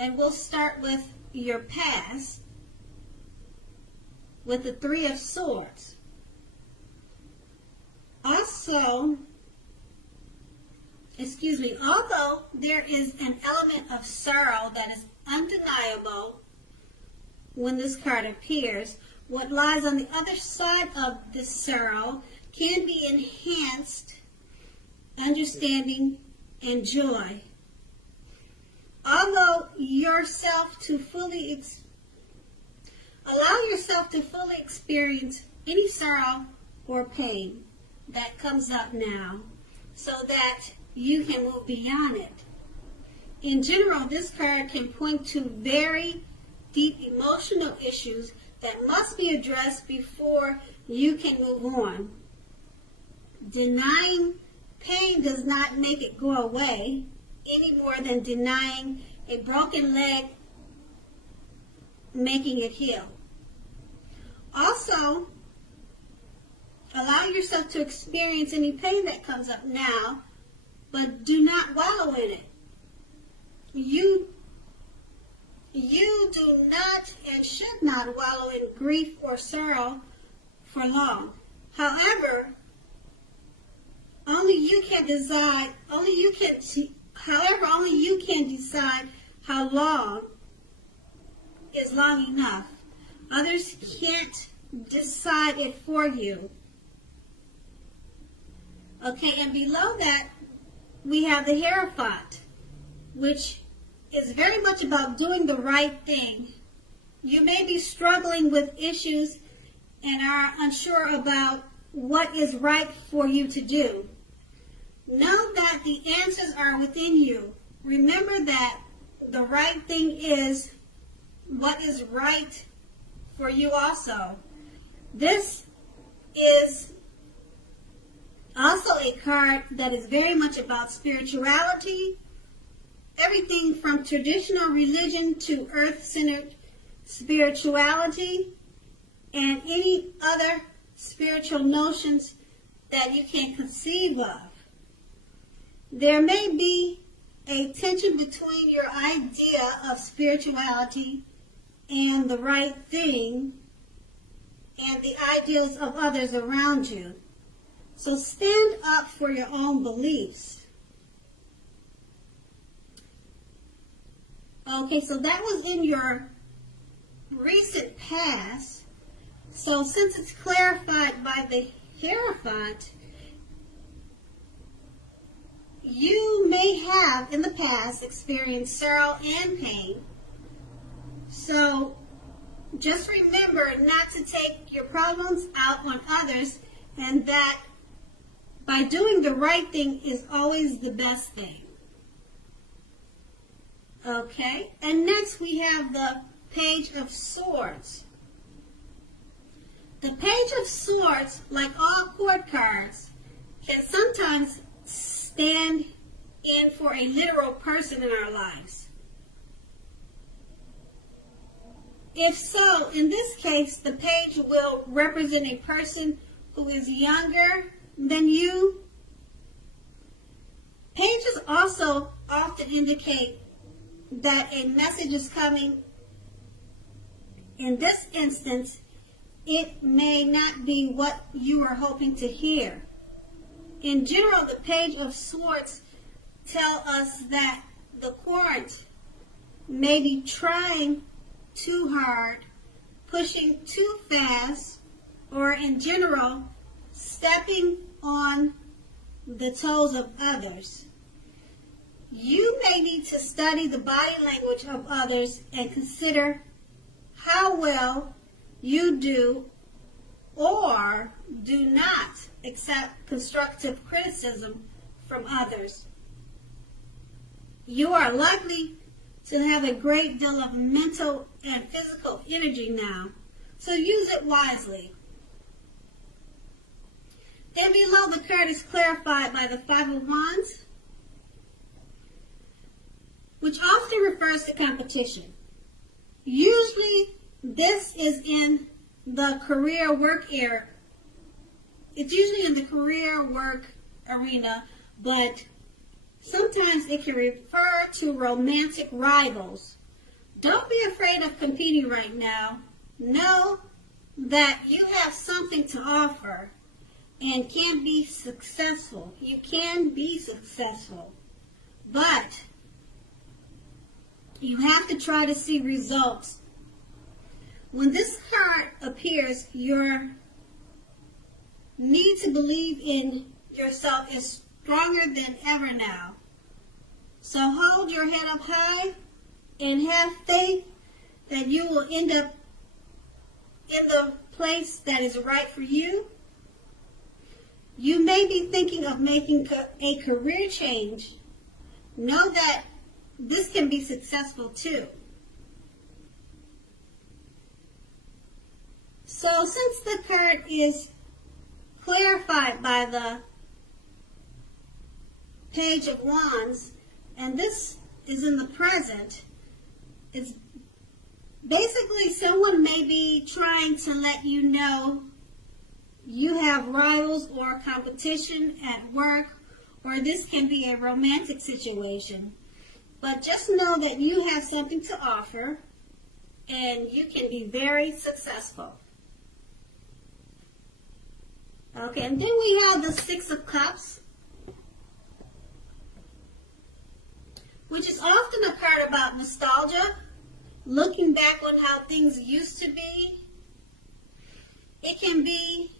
And we'll start with your past with the Three of Swords. Also, although there is an element of sorrow that is undeniable when this card appears, what lies on the other side of this sorrow can be enhanced understanding and joy. Allow yourself to fully experience any sorrow or pain that comes up now so that you can move beyond it. In general, this card can point to very deep emotional issues that must be addressed before you can move on. Denying pain does not make it go away any more than denying a broken leg making it heal. Also, allow yourself to experience any pain that comes up now, but do not wallow in it. You do not and should not wallow in grief or sorrow for long. However, only you can decide how long is long enough. Others can't decide it for you. Okay, and below that, we have the Hierophant, which is very much about doing the right thing. You may be struggling with issues and are unsure about what is right for you to do. Know that the answers are within you. Remember that the right thing is what is right for you also. This is also a card that is very much about spirituality, everything from traditional religion to earth-centered spirituality and any other spiritual notions that you can conceive of. There may be a tension between your idea of spirituality and the right thing and the ideals of others around you. So stand up for your own beliefs. Okay, so that was in your recent past. So since it's clarified by the Hierophant, you may have in the past experienced sorrow and pain. So just remember not to take your problems out on others, and that by doing the right thing is always the best thing. Okay, and next we have the Page of Swords. The Page of Swords, like all court cards, can sometimes stand in for a literal person in our lives. If so, in this case, the page will represent a person who is younger than you. Pages also often indicate that a message is coming. In this instance, it may not be what you are hoping to hear. In general, the Page of Swords tell us that the court may be trying too hard, pushing too fast, or in general, stepping on the toes of others. You may need to study the body language of others and consider how well you do or do not accept constructive criticism from others. You are likely to have a great deal of mental and physical energy now, so use it wisely. Then below, the card is clarified by the Five of Wands, which often refers to competition. Usually, this is in the career work area. It's usually in the career work arena, but sometimes it can refer to romantic rivals Don't be afraid of competing right now. Know that you have something to offer and can be successful. You can be successful, but you have to try to see results. When this card appears, your need to believe in yourself is stronger than ever now. So hold your head up high and have faith that you will end up in the place that is right for you. You may be thinking of making a career change. Know that this can be successful too. So since the card is clarified by the Page of Wands, and this is in the present, it's basically someone may be trying to let you know you have rivals or competition at work, or this can be a romantic situation. But just know that you have something to offer and you can be very successful. Okay, and then we have the Six of Cups, which is often a card about nostalgia, looking back on how things used to be. It can be,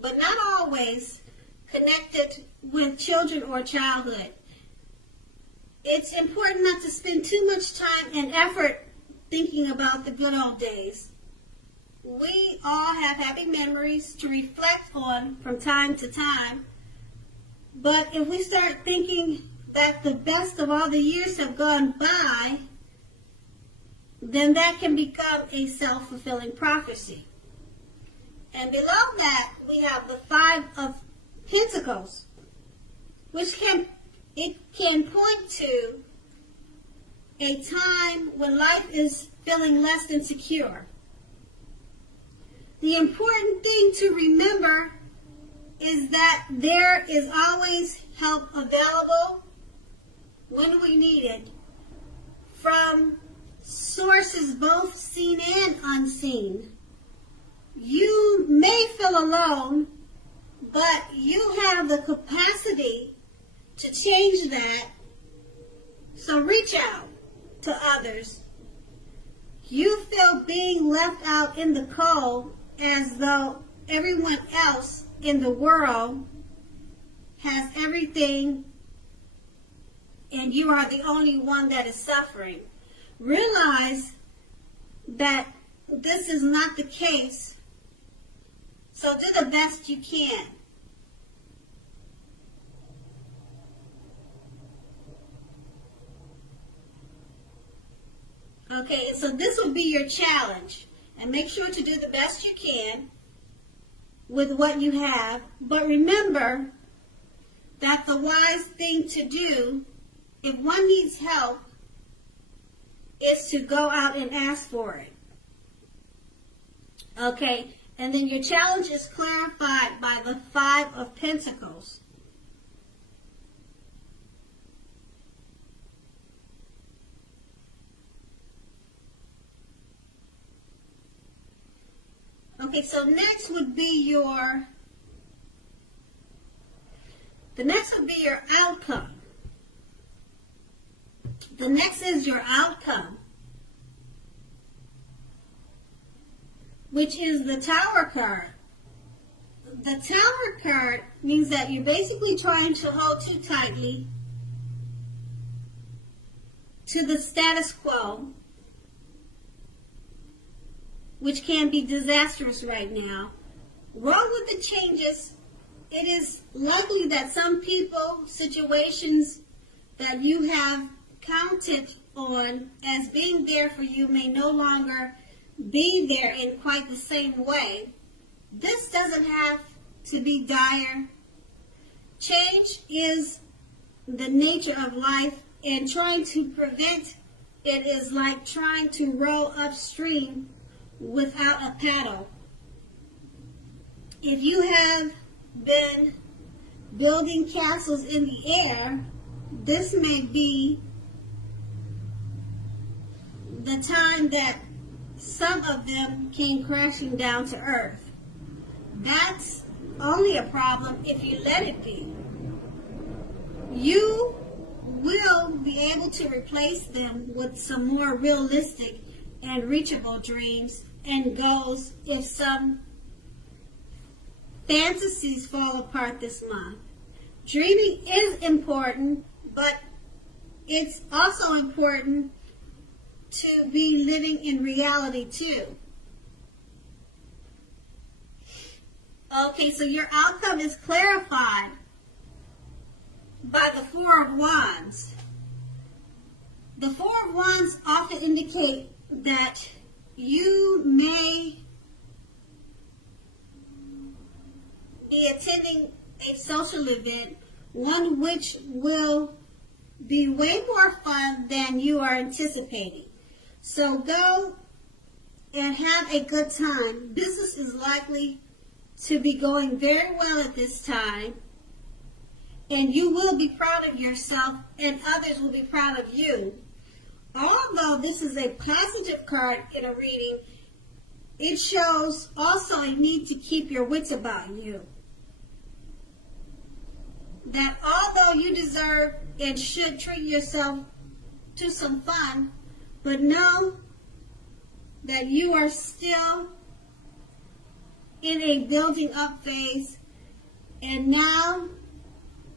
but not always, connected with children or childhood. It's important not to spend too much time and effort thinking about the good old days. We all have happy memories to reflect on from time to time, but if we start thinking that the best of all the years have gone by, then that can become a self-fulfilling prophecy. And below that, we have the Five of Pentacles, which can point to a time when life is feeling less than secure. The important thing to remember is that there is always help available when we need it, from sources both seen and unseen. You may feel alone, but you have the capacity to change that. So reach out to others. You feel being left out in the cold as though everyone else in the world has everything and you are the only one that is suffering. Realize that this is not the case. So do the best you can. Okay, so this will be your challenge. And make sure to do the best you can with what you have. But remember that the wise thing to do, if one needs help, is to go out and ask for it. Okay, and then your challenge is clarified by the Five of Pentacles. Okay, so next would be your outcome. The next is your outcome, which is the Tower card. The Tower card means that you're basically trying to hold too tightly to the status quo, which can be disastrous right now. Roll with the changes. It is likely that some people, situations that you have counted on as being there for you may no longer be there in quite the same way. This doesn't have to be dire. Change is the nature of life, and trying to prevent it is like trying to row upstream without a paddle. If you have been building castles in the air, this may be the time that some of them came crashing down to earth. That's only a problem if you let it be. You will be able to replace them with some more realistic and reachable dreams and goals if some fantasies fall apart this month. Dreaming is important, but it's also important to be living in reality too. Okay, so your outcome is clarified by the Four of Wands. The Four of Wands often indicate that you may be attending a social event, one which will be way more fun than you are anticipating. So go and have a good time. Business is likely to be going very well at this time, and you will be proud of yourself and others will be proud of you. Although this is a positive card in a reading, it shows also a need to keep your wits about you. That although you deserve and should treat yourself to some fun, but know that you are still in a building up phase, and now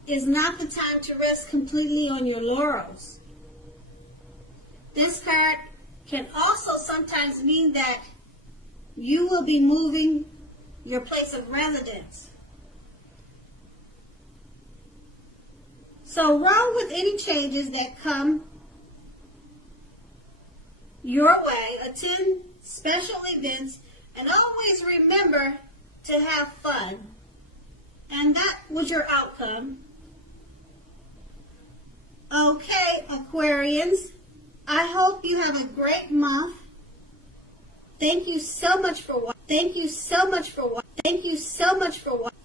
is not the time to rest completely on your laurels. This card can also sometimes mean that you will be moving your place of residence. So roll with any changes that come your way, attend special events, and always remember to have fun. And that was your outcome. Okay, Aquarians, I hope you have a great month. Thank you so much for watching. Thank you so much for watching. Thank you so much for watching.